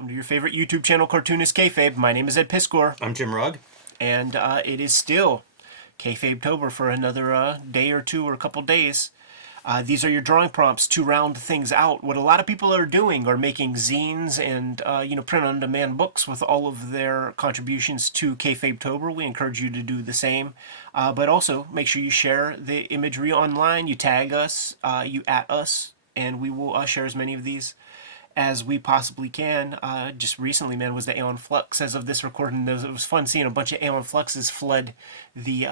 Welcome to your favorite YouTube channel, Cartoonist Kayfabe. My name is Ed Piskor. I'm Jim Rugg. And it is still Kayfabe-tober for another day or two or a couple days. These are your drawing prompts to round things out. What a lot of people are doing are making zines and print-on-demand books with all of their contributions to Kayfabe-tober. We encourage you to do the same. But also, make sure you share the imagery online. You tag us, you at us, and we will share as many of these as we possibly can. Just recently, man, was the Aeon Flux. As of this recording, it was fun seeing a bunch of Aeon Fluxes flood the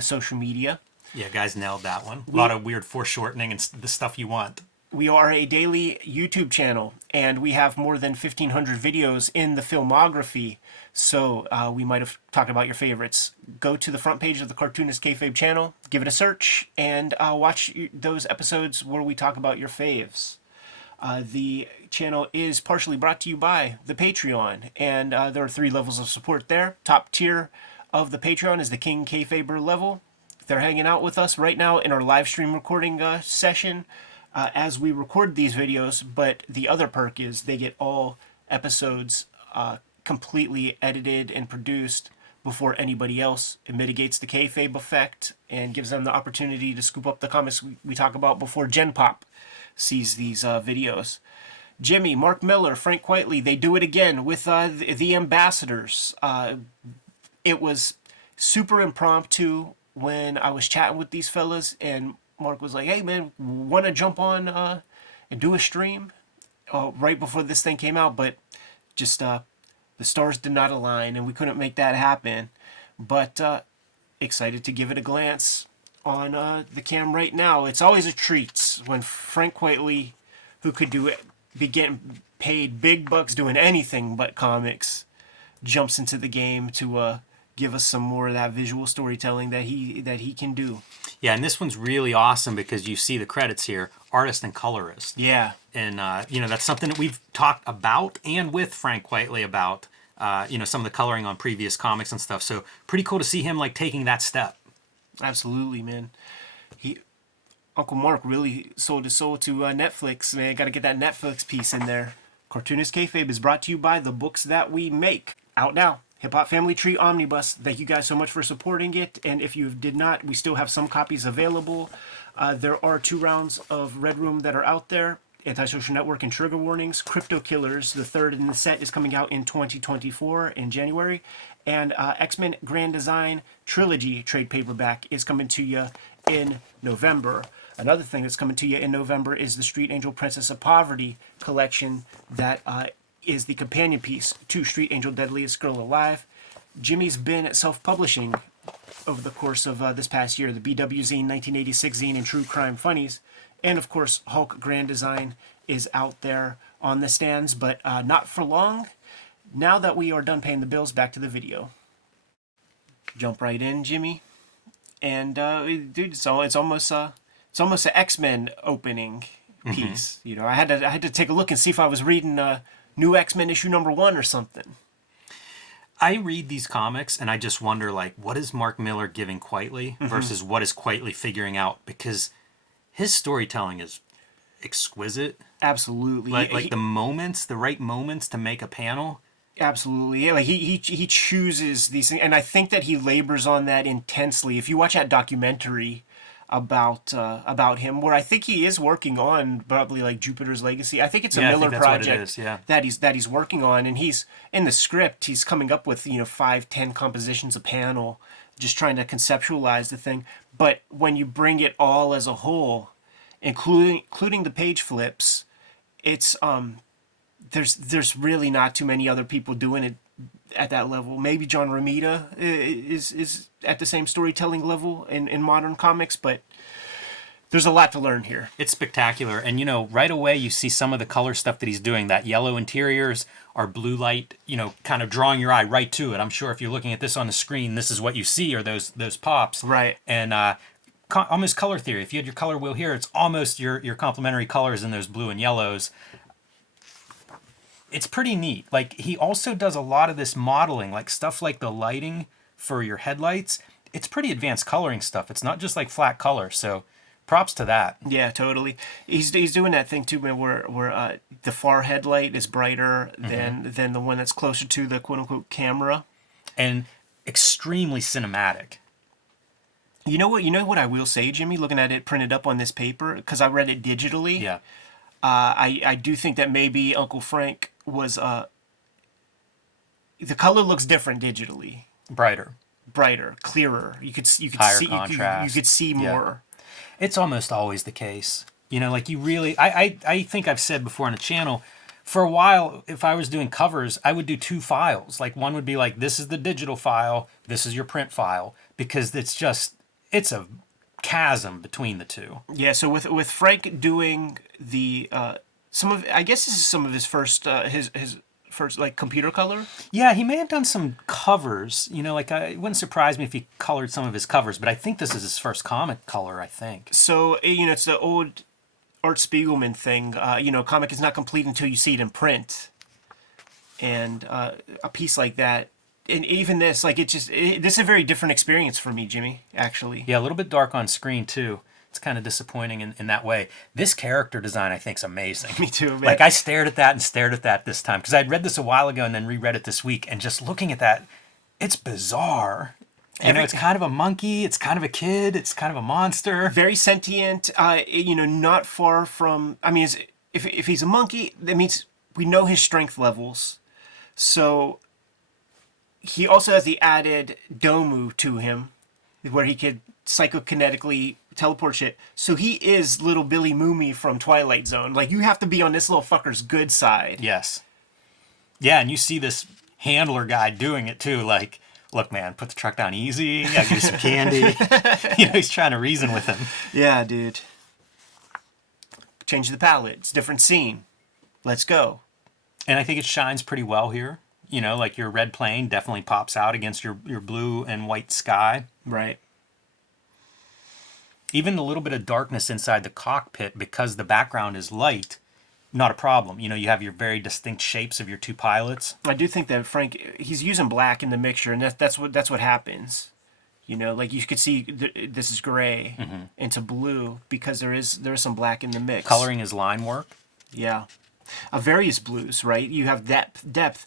social media. Yeah, guys nailed that one. A lot of weird foreshortening and the stuff you want. We are a daily YouTube channel, and we have more than 1,500 videos in the filmography, so we might have talked about your favorites. Go to the front page of the Cartoonist Kayfabe channel, give it a search, and watch those episodes where we talk about your faves. The channel is partially brought to you by the Patreon, and there are 3 levels of support there. Top tier of the Patreon is the King Kayfaber level. They're hanging out with us right now in our live stream recording session as we record these videos, but the other perk is they get all episodes completely edited and produced before anybody else. It mitigates the kayfabe effect and gives them the opportunity to scoop up the comics we talk about before Gen Pop sees these videos. Jimmy, Mark Millar, Frank Quitely, they do it again with the ambassadors. It was super impromptu when I was chatting with these fellas, and Mark was like, hey man, want to jump on and do a stream right before this thing came out, but just the stars did not align and we couldn't make that happen. But excited to give it a glance on the cam right now. It's always a treat when Frank Quitely, who could be getting paid big bucks doing anything but comics, jumps into the game to give us some more of that visual storytelling that he can do. Yeah, and this one's really awesome because you see the credits here, artist and colorist. Yeah. And, that's something that we've talked about and with Frank Quitely about, some of the coloring on previous comics and stuff. So pretty cool to see him, taking that step. Absolutely, man. Uncle Mark really sold his soul to Netflix, man. Got to get that Netflix piece in there. Cartoonist Kayfabe is brought to you by The Books That We Make. Out now. Hip Hop Family Tree Omnibus. Thank you guys so much for supporting it. And if you did not, we still have some copies available. There are 2 rounds of Red Room that are out there. Antisocial Network and Trigger Warnings. Crypto Killers, the 3rd in the set, is coming out in 2024 in January. And X-Men Grand Design Trilogy trade paperback is coming to you in November. Another thing that's coming to you in November is the Street Angel Princess of Poverty collection that is the companion piece to Street Angel Deadliest Girl Alive. Jimmy's been self-publishing over the course of this past year, the BW Zine, 1986 Zine, and True Crime Funnies. And of course, Hulk Grand Design is out there on the stands, but not for long. Now that we are done paying the bills, back to the video. Jump right in, Jimmy. And dude, so it's almost an X-Men opening piece. Mm-hmm. I had to take a look and see if I was reading New X-Men issue number 1 or something. I read these comics and I just wonder, what is Mark Millar giving Quitely versus what is Quitely figuring out? Because his storytelling is exquisite. Absolutely. The right moments to make a panel. Absolutely. Yeah, he chooses these things, and I think that he labors on that intensely. If you watch that documentary about him, where I think he is working on probably Jupiter's Legacy. I think it's a Millar project that he's working on, and he's in the script. He's coming up with 5-10 compositions a panel, just trying to conceptualize the thing. But when you bring it all as a whole, including the page flips, it's there's really not too many other people doing it at that level. Maybe John Romita is at the same storytelling level in modern comics, but there's a lot to learn here. It's spectacular. And, right away you see some of the color stuff that he's doing. That yellow interiors are blue light, kind of drawing your eye right to it. I'm sure if you're looking at this on the screen, this is what you see, or those pops. Right. And almost color theory. If you had your color wheel here, it's almost your complementary colors in those blue and yellows. It's pretty neat. He also does a lot of this modeling, stuff like the lighting for your headlights. It's pretty advanced coloring stuff. It's not just flat color. So props to that. Yeah, totally. He's doing that thing too, man, where the far headlight is brighter than the one that's closer to the quote unquote camera. And extremely cinematic. You know what? You know what I will say, Jimmy. Looking at it printed up on this paper, because I read it digitally. Yeah. I do think that maybe Uncle Frank was the color looks different digitally, brighter, clearer. You could Higher see contrast. you could see more. It's almost always the case. You know, like you really, I think I've said before on the channel, for a while, if I was doing covers, I would do 2 files. Like one would be like, this is the digital file, this is your print file, because it's a chasm between the two. Yeah. So with Frank doing the I guess this is some of his first his first like computer color. Yeah, he may have done some covers. You know, like it wouldn't surprise me if he colored some of his covers, but I think this is his first comic color, I think. So it's the old Art Spiegelman thing. Comic is not complete until you see it in print, and a piece like that, and even this, like this is a very different experience for me, Jimmy. Actually, Yeah, a little bit dark on screen too. It's kind of disappointing in that way. This character design, I think, is amazing. Me too, man. Like I stared at that this time because I'd read this a while ago and then reread it this week, and just looking at that, it's bizarre. It's kind of a monkey, it's kind of a kid, it's kind of a monster. Very sentient. Not far from. I mean, if he's a monkey, that means we know his strength levels. So he also has the added Domu to him, where he could psychokinetically teleport shit. So he is little Billy Mooney from Twilight Zone. Like, you have to be on this little fucker's good side. Yes. Yeah, and you see this handler guy doing it too. Like, look, man, put the truck down easy. I give you some candy. He's trying to reason with him. Yeah, dude. Change the palette. It's a different scene. Let's go. And I think it shines pretty well here. Like your red plane definitely pops out against your blue and white sky. Right. Even a little bit of darkness inside the cockpit, because the background is light, not a problem. You have your very distinct shapes of your 2 pilots. I do think that Frank, he's using black in the mixture, and that's what happens. Like you could see this is gray into blue because there is some black in the mix. Coloring is line work. Yeah, various blues, right? You have depth.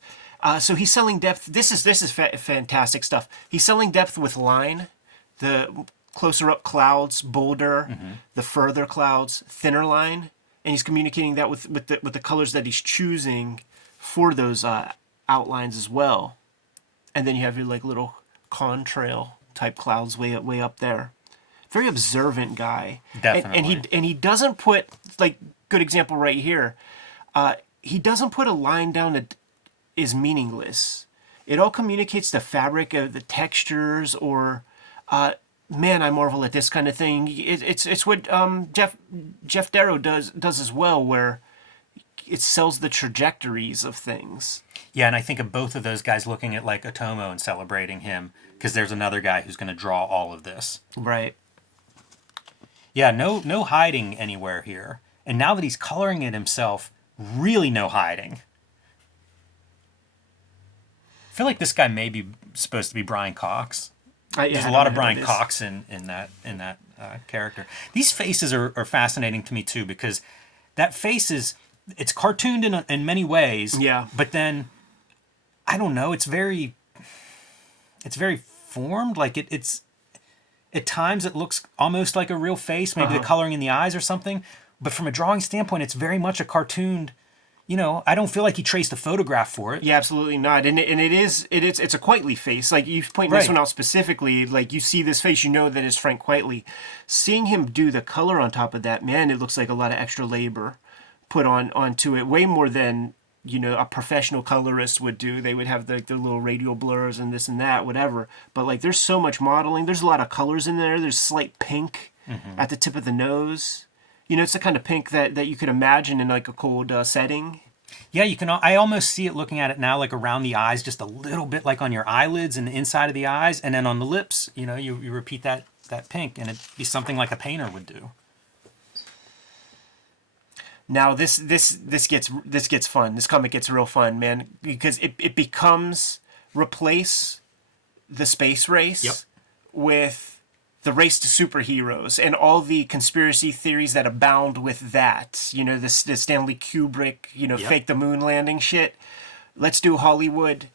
So he's selling depth. This is fantastic stuff. He's selling depth with line. The closer up clouds, bolder. The further clouds, thinner line. And he's communicating that with the colors that he's choosing for those outlines as well. And then you have your like little contrail type clouds way up there. Very observant guy. Definitely. And he doesn't put, like, good example right here. He doesn't put a line down that is meaningless. It all communicates the fabric of the textures, or man, I marvel at this kind of thing. It's what Jeff Darrow does as well, where it sells the trajectories of things. Yeah, and I think of both of those guys looking at like Otomo and celebrating him, because there's another guy who's going to draw all of this. Right. Yeah, no hiding anywhere here. And now that he's coloring it himself, really no hiding. I feel like this guy may be supposed to be Brian Cox. There's a lot of Brian Cox in that character. These faces are fascinating to me too, because that face it's cartooned in many ways. Yeah. But then I don't know. It's very formed. Like it's at times it looks almost like a real face. Maybe the coloring in the eyes or something. But from a drawing standpoint, it's very much a cartooned. I don't feel like he traced a photograph for it. Yeah, absolutely not. And it's a Quitely face. Like, you point this one out specifically, like, you see this face, that it's Frank Quitely. Seeing him do the color on top of that, man, it looks like a lot of extra labor put onto it. Way more than, a professional colorist would do. They would have their little radial blurs and this and that, whatever. But, like, there's so much modeling. There's a lot of colors in there. There's slight pink at the tip of the nose. It's the kind of pink that you could imagine in like a cold setting. Yeah, you can. I almost see it looking at it now, like around the eyes, just a little bit, like on your eyelids and the inside of the eyes, and then on the lips. You repeat that pink, and it'd be something like a painter would do. Now this gets fun. This comic gets real fun, man, because it becomes replace the space race with the race to superheroes and all the conspiracy theories that abound with that. You know, this Stanley Kubrick, Yep. fake the moon landing shit. Let's do Hollywood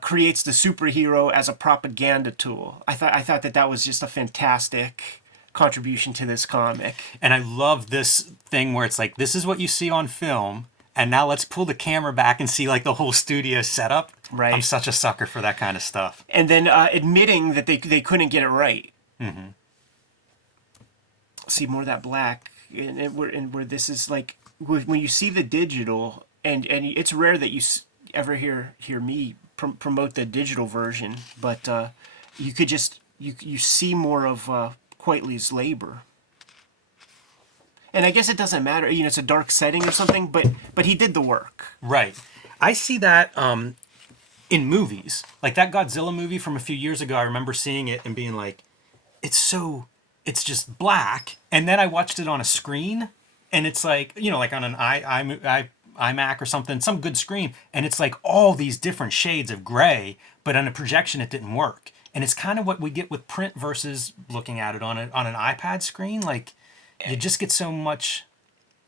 creates the superhero as a propaganda tool. I thought that was just a fantastic contribution to this comic. And I love this thing where it's like, this is what you see on film, and now let's pull the camera back and see like the whole studio setup. Right. I'm such a sucker for that kind of stuff. And then admitting that they couldn't get it right. Mm-hmm. See more of that black, and where this is like when you see the digital, and it's rare that you ever hear me promote the digital version, but you could just you see more of Quitely's labor. And I guess it doesn't matter, it's a dark setting or something, but he did the work. Right. I see that in movies. Like that Godzilla movie from a few years ago, I remember seeing it and being like, it's just black. And then I watched it on a screen, and it's like, like on an iMac or something, some good screen, and it's like all these different shades of gray, but on a projection it didn't work. And it's kind of what we get with print versus looking at it on an iPad screen. Like, you just get so much.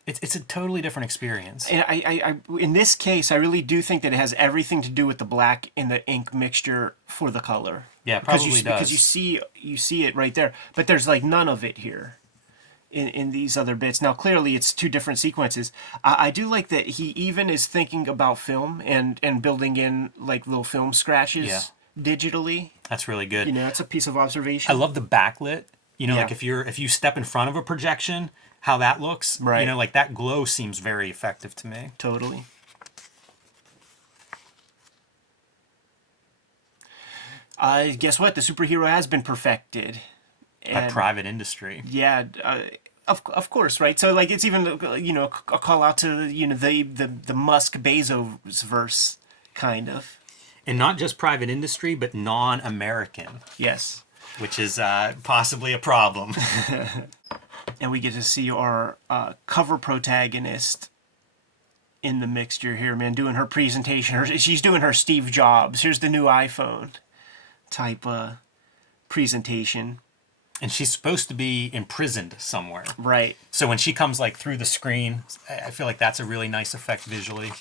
It's a totally different experience. And I in this case, I really do think that it has everything to do with the black in the ink mixture for the color. Yeah, it probably does. Because you see it right there, but there's like none of it here in these other bits. Now, clearly, it's two different sequences. I do like that he even is thinking about film and building in like little film scratches digitally. That's really good. It's a piece of observation. I love the backlit. Yeah. Like if you step in front of a projection, how that looks. Right. Like that glow seems very effective to me. Totally. Guess what? The superhero has been perfected. By private industry. Yeah, of course, right? So like it's even a call out to the Musk Bezos verse kind of. And not just private industry, but non-American. Yes. Which is possibly a problem. And we get to see our cover protagonist in the mixture here, man, doing her presentation. She's doing her Steve Jobs. Here's the new iPhone type presentation. And she's supposed to be imprisoned somewhere. Right. So when she comes like through the screen, I feel like that's a really nice effect visually.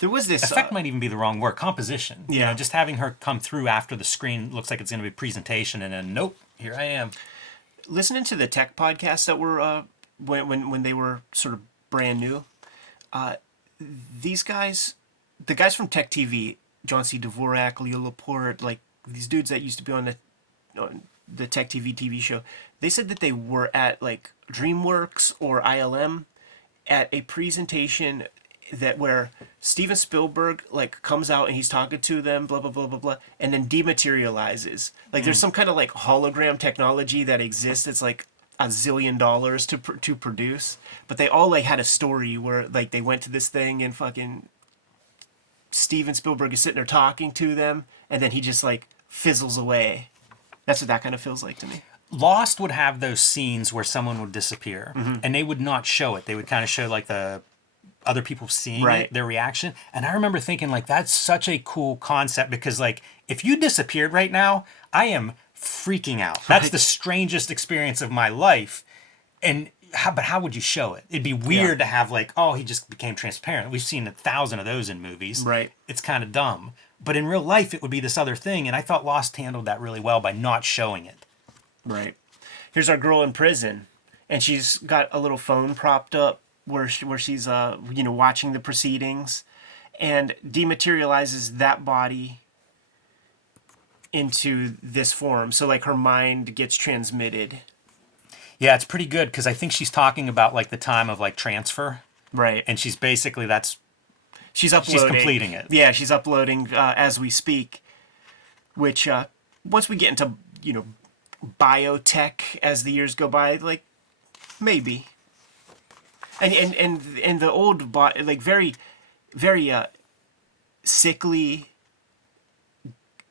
There was this... Effect might even be the wrong word. Composition. Yeah. Just having her come through after the screen looks like it's going to be presentation, and then, nope, here I am. Listening to the tech podcasts that were... when they were sort of brand new, these guys... The guys from Tech TV, John C. Dvorak, Leo Laporte, like these dudes that used to be on the Tech TV show, they said that they were at like DreamWorks or ILM at a presentation where Steven Spielberg like comes out and he's talking to them, blah blah blah blah blah, and then dematerializes. Like there's some kind of like hologram technology that exists. It's like $1 zillion to produce, but they all like had a story where like they went to this thing and fucking Steven Spielberg is sitting there talking to them, and then he just like fizzles away. That's what that kind of feels like to me. Lost would have those scenes where someone would disappear, and they would not show it. They would kind of show like the other people seeing it, their reaction. And I remember thinking like, that's such a cool concept, because like if you disappeared right now, I am freaking out. That's the strangest experience of my life. And how would you show it? It'd be weird to have like, oh, he just became transparent. We've seen 1,000 of those in movies. Right. It's kind of dumb. But in real life, it would be this other thing. And I thought Lost handled that really well by not showing it. Right. Here's our girl in prison, and she's got a little phone propped up where she's watching the proceedings, and dematerializes that body into this form. So like her mind gets transmitted. Yeah, it's pretty good, because I think she's talking about like the time of like transfer. Right. And she's basically she's uploading. She's completing it. Yeah, she's uploading as we speak. Which once we get into biotech as the years go by, like maybe. And the old body, like very, very sickly,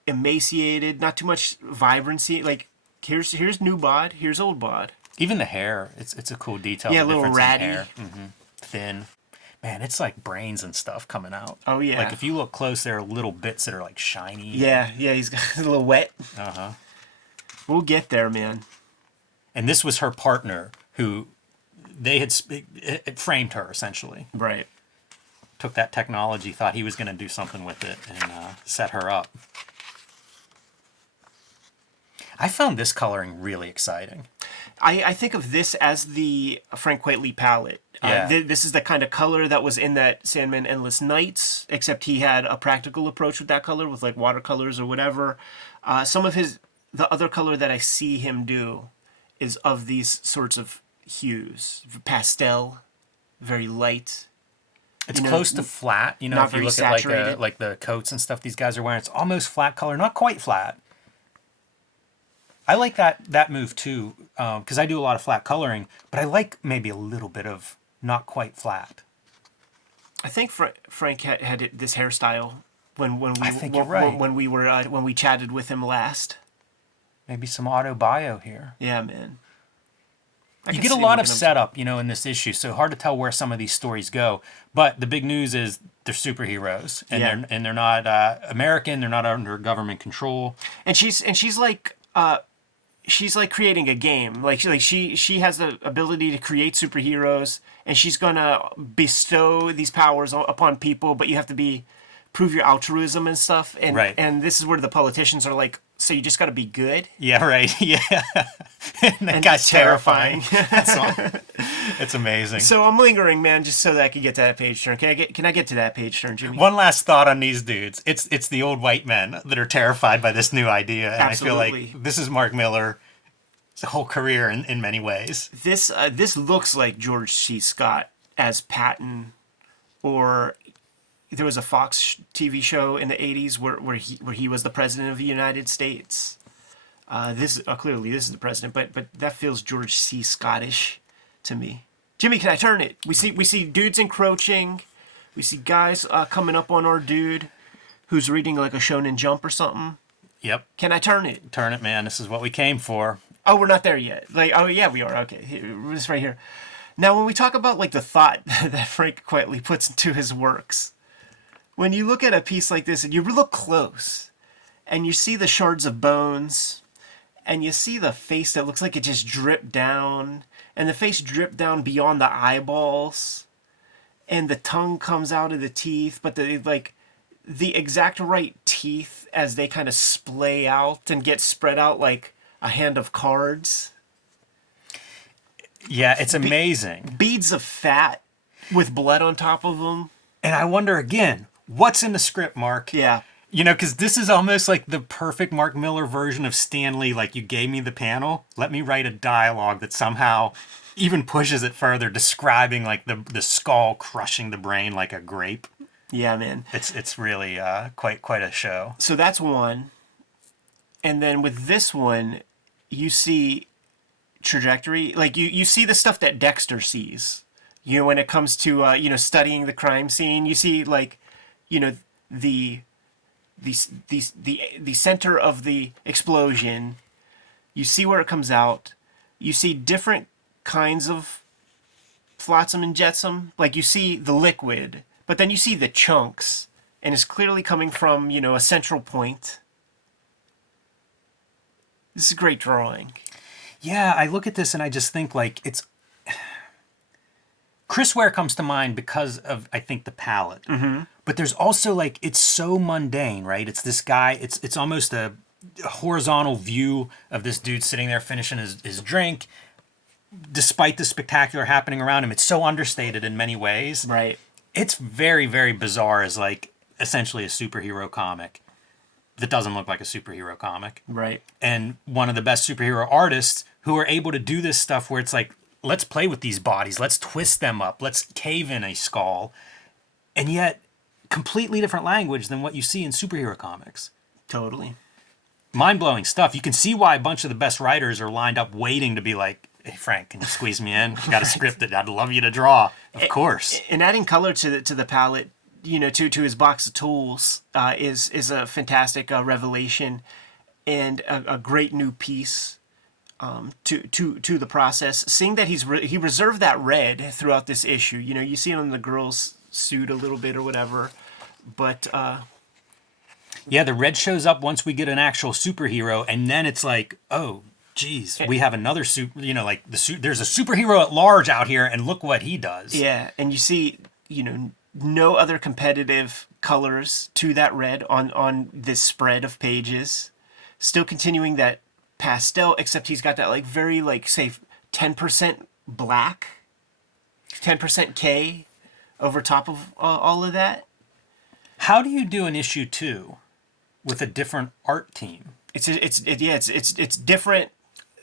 emaciated, not too much vibrancy. Like here's new bod, here's old bod. Even the hair, it's a cool detail. Yeah, the a little difference in ratty. hair. Thin. Man, it's like brains and stuff coming out. Oh yeah. Like if you look close, there are little bits that are like shiny. Yeah, he's got a little wet. We'll get there, man. And this was her partner who they had it framed her, essentially. Right. Took that technology, thought he was going to do something with it, and set her up. I found this coloring really exciting. I think of this as the Frank Quitely palette. Yeah. This is the kind of color that was in that Sandman Endless Nights, except he had a practical approach with that color, with like watercolors or whatever. Some of the other color that I see him do is of these sorts of hues. Pastel, very light. It's close to flat, you know, not if you very look at saturated. like the coats and stuff these guys are wearing. It's almost flat color, not quite flat. I like that move too, because I do a lot of flat coloring, but I like maybe a little bit of not quite flat. I think Frank had this hairstyle when I think you're right. when we chatted with him last. Maybe some auto bio here. Yeah, man. You get a lot of setup, you know, in this issue, so hard to tell where some of these stories go. But the big news is they're superheroes, and they're not American. They're not under government control. And she's like creating a game. Like she has the ability to create superheroes, and she's gonna bestow these powers upon people. But you have to prove your altruism and stuff. And right. And this is where the politicians are like, so you just got to be good. Yeah, right. Yeah, that guy's terrifying. It's amazing. So I'm lingering, man, just so that I can get to that page turn. Can I get to that page turn, Jimmy? One last thought on these dudes. It's the old white men that are terrified by this new idea, and Absolutely. I feel like this is Mark Millar's whole career in many ways. This looks like George C. Scott as Patton, or there was a Fox TV show in the 80s where he was the president of the United States. Clearly this is the president, but that feels George C. Scottish to me. Jimmy, can I turn it? We see dudes encroaching. We see guys coming up on our dude who's reading like a Shonen Jump or something. Yep. Can I turn it? Turn it, man. This is what we came for. Oh, we're not there yet. Like, oh yeah, we are. Okay, this right here. Now, when we talk about like the thought that Frank Quitely puts into his works, when you look at a piece like this and you look close, and you see the shards of bones, and you see the face that looks like it just dripped down, and the face dripped down beyond the eyeballs, and the tongue comes out of the teeth, but the exact right teeth as they kind of splay out and get spread out like a hand of cards. Yeah, it's amazing. Beads of fat with blood on top of them. And I wonder again, what's in the script, Mark? Yeah. You know, because this is almost like the perfect Mark Millar version of Stan Lee. Like, you gave me the panel, let me write a dialogue that somehow even pushes it further, describing like the skull crushing the brain like a grape. Yeah, man. It's really quite a show. So that's one. And then with this one, you see trajectory. Like you see the stuff that Dexter sees. You know, when it comes to studying the crime scene, you see like, you know, the center of the explosion. You see where it comes out. You see different kinds of flotsam and jetsam. Like you see the liquid, but then you see the chunks, and it's clearly coming from, you know, a central point. This is a great drawing. Yeah, I look at this and I just think like it's... Chris Ware comes to mind because of, I think, the palette. Mm-hmm. But there's also like, it's so mundane, right? It's this guy, it's almost a horizontal view of this dude sitting there finishing his drink. Despite the spectacular happening around him, it's so understated in many ways. Right. It's very, very bizarre as like essentially a superhero comic that doesn't look like a superhero comic. Right. And one of the best superhero artists who are able to do this stuff where it's like, let's play with these bodies, let's twist them up, let's cave in a skull, and yet completely different language than what you see in superhero comics. Totally. Mind-blowing stuff. You can see why a bunch of the best writers are lined up waiting to be like, hey, Frank, can you squeeze me in? I got a script that I'd love you to draw. Of course. And adding color to the palette, you know, to his box of tools is a fantastic revelation and a great new piece to the process. Seeing that he reserved that red throughout this issue. You know, you see it on the girl's suit a little bit or whatever, but Yeah, the red shows up once we get an actual superhero, and then it's like, oh, geez, we have another like there's a superhero at large out here, and look what he does. Yeah, and you see, no other competitive colors to that red on this spread of pages. Still continuing that pastel, except he's got that like very like say 10% black, 10% K over top of all of that. How do you do an issue 2 with a different art team? It's different.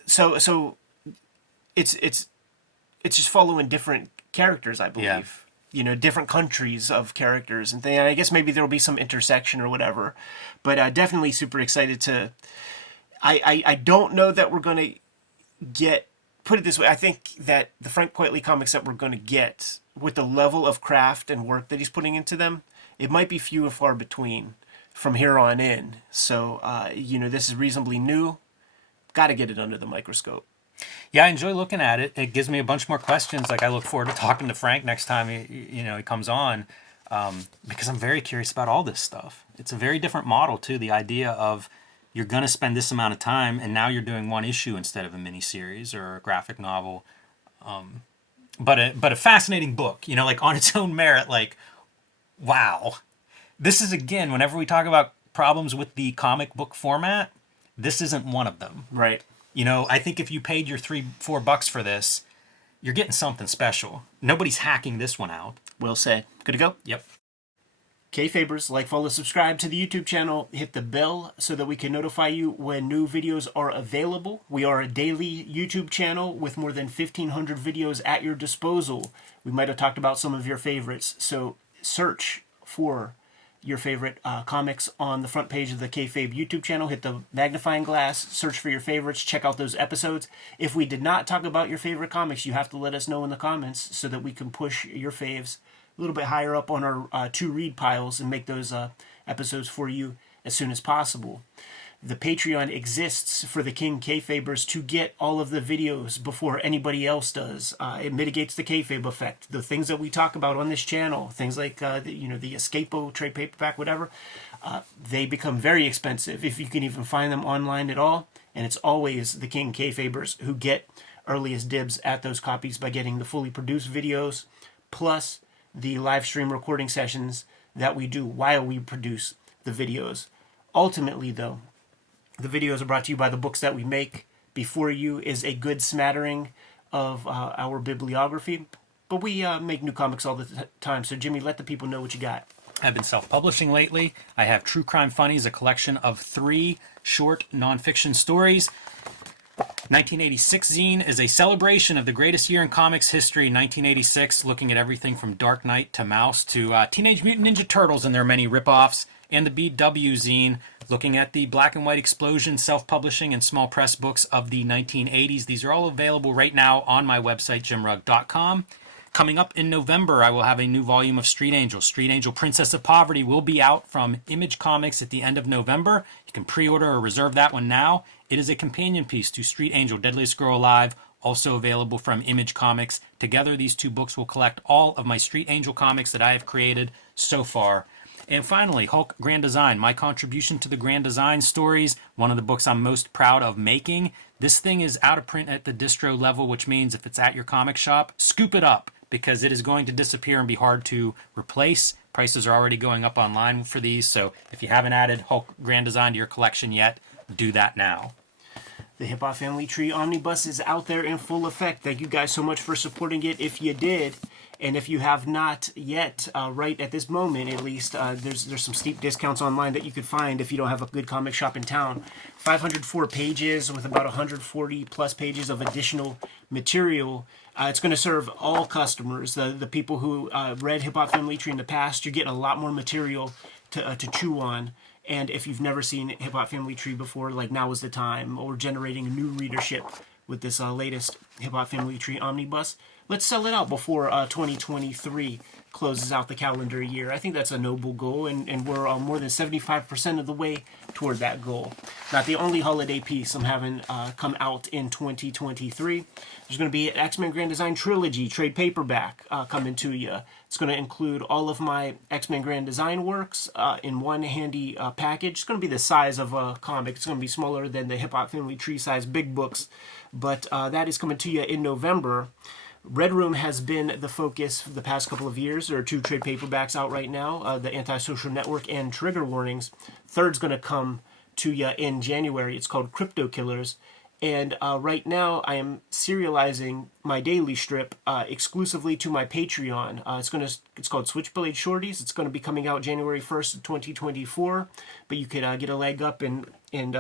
So it's just following different characters, I believe. Yeah. Different countries of characters and things. I guess maybe there'll be some intersection or whatever, but definitely super excited to. I don't know that we're gonna get. Put it this way, I think that the Frank Quitely comics that we're gonna get with the level of craft and work that he's putting into them, it might be few and far between from here on in. So this is reasonably new. Got to get it under the microscope. Yeah, I enjoy looking at it. It gives me a bunch more questions. Like I look forward to talking to Frank next time he comes on, because I'm very curious about all this stuff. It's a very different model too. The idea of you're going to spend this amount of time, and now you're doing one issue instead of a miniseries or a graphic novel. But a fascinating book. Like on its own merit. Like, wow, this is again. Whenever we talk about problems with the comic book format, this isn't one of them. Right. I think if you paid your $3-4 for this, you're getting something special. Nobody's hacking this one out. Well said. Good to go? Yep. Kayfabers, like, follow, subscribe to the YouTube channel. Hit the bell so that we can notify you when new videos are available. We are a daily YouTube channel with more than 1,500 videos at your disposal. We might have talked about some of your favorites, so search for your favorite comics on the front page of the Kayfabe YouTube channel. Hit the magnifying glass, search for your favorites, check out those episodes. If we did not talk about your favorite comics, you have to let us know in the comments so that we can push your faves a little bit higher up on our to-read piles and make those episodes for you as soon as possible. The Patreon exists for the King Kayfabers to get all of the videos before anybody else does. It mitigates the kayfabe effect. The things that we talk about on this channel, things like the Escapo trade paperback, whatever, they become very expensive if you can even find them online at all. And it's always the King Kayfabers who get earliest dibs at those copies by getting the fully produced videos, plus the live stream recording sessions that we do while we produce the videos. Ultimately, though, the videos are brought to you by the books that we make. Before you is a good smattering of our bibliography, but we make new comics all the time. So, Jimmy, let the people know what you got. I've been self-publishing lately. I have True Crime Funnies, a collection of 3 short nonfiction stories. 1986 zine is a celebration of the greatest year in comics history, 1986, looking at everything from Dark Knight to Mouse to Teenage Mutant Ninja Turtles and their many ripoffs. And the BW zine, looking at the black and white explosion, self-publishing, and small press books of the 1980s. These are all available right now on my website, jimrugg.com. Coming up in November, I will have a new volume of Street Angel. Street Angel Princess of Poverty will be out from Image Comics at the end of November. You can pre-order or reserve that one now. It is a companion piece to Street Angel, Deadliest Girl Alive, also available from Image Comics. Together, these 2 books will collect all of my Street Angel comics that I have created so far. And finally, Hulk Grand Design, my contribution to the Grand Design stories, one of the books I'm most proud of making. This thing is out of print at the distro level, which means if it's at your comic shop, scoop it up, because it is going to disappear and be hard to replace. Prices are already going up online for these, so if you haven't added Hulk Grand Design to your collection yet, do that now. The Hip Hop Family Tree Omnibus is out there in full effect. Thank you guys so much for supporting it if you did. And if you have not yet, right at this moment at least, there's some steep discounts online that you could find if you don't have a good comic shop in town. 504 pages with about 140 plus pages of additional material. It's going to serve all customers. The people who read Hip Hop Family Tree in the past, you're getting a lot more material to chew on. And if you've never seen Hip Hop Family Tree before, like, now is the time, or generating a new readership with this latest Hip Hop Family Tree Omnibus. let's sell it out before 2023 closes out the calendar year. I think that's a noble goal, and we're more than 75% of the way toward that goal. Not the only holiday piece I'm having come out in 2023. There's going to be an X-Men Grand Design Trilogy trade paperback coming to you. It's going to include all of my X-Men Grand Design works in one handy package. It's going to be the size of a comic. It's going to be smaller than the Hip Hop Family Tree size big books, but that is coming to you in November. Red Room has been the focus for the past couple of years. There are 2 trade paperbacks out right now, the Antisocial Network and Trigger Warnings. Third's going to come to you in January. It's called Crypto Killers. And right now I am serializing my daily strip exclusively to my Patreon. It's called Switchblade Shorties. It's going to be coming out January 1st, 2024. But you could get a leg up and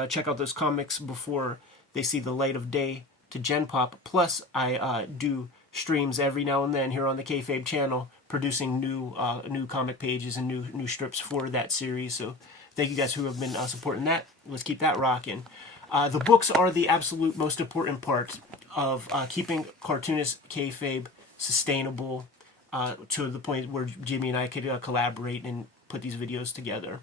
check out those comics before they see the light of day to Gen Pop. Plus, I do streams every now and then here on the Kayfabe channel, producing new comic pages and new strips for that series. So thank you guys who have been supporting that. Let's keep that rocking. The books are the absolute most important part of keeping Cartoonist Kayfabe sustainable to the point where Jimmy and I could collaborate and put these videos together.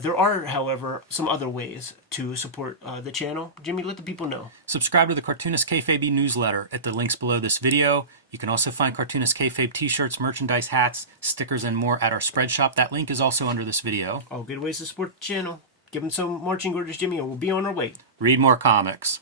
There are, however, some other ways to support the channel. Jimmy, let the people know. Subscribe to the Cartoonist Kayfabe newsletter at the links below this video. You can also find Cartoonist Kayfabe t-shirts, merchandise, hats, stickers, and more at our spread shop. That link is also under this video. All good ways to support the channel. Give them some marching orders, Jimmy, and we'll be on our way. Read more comics.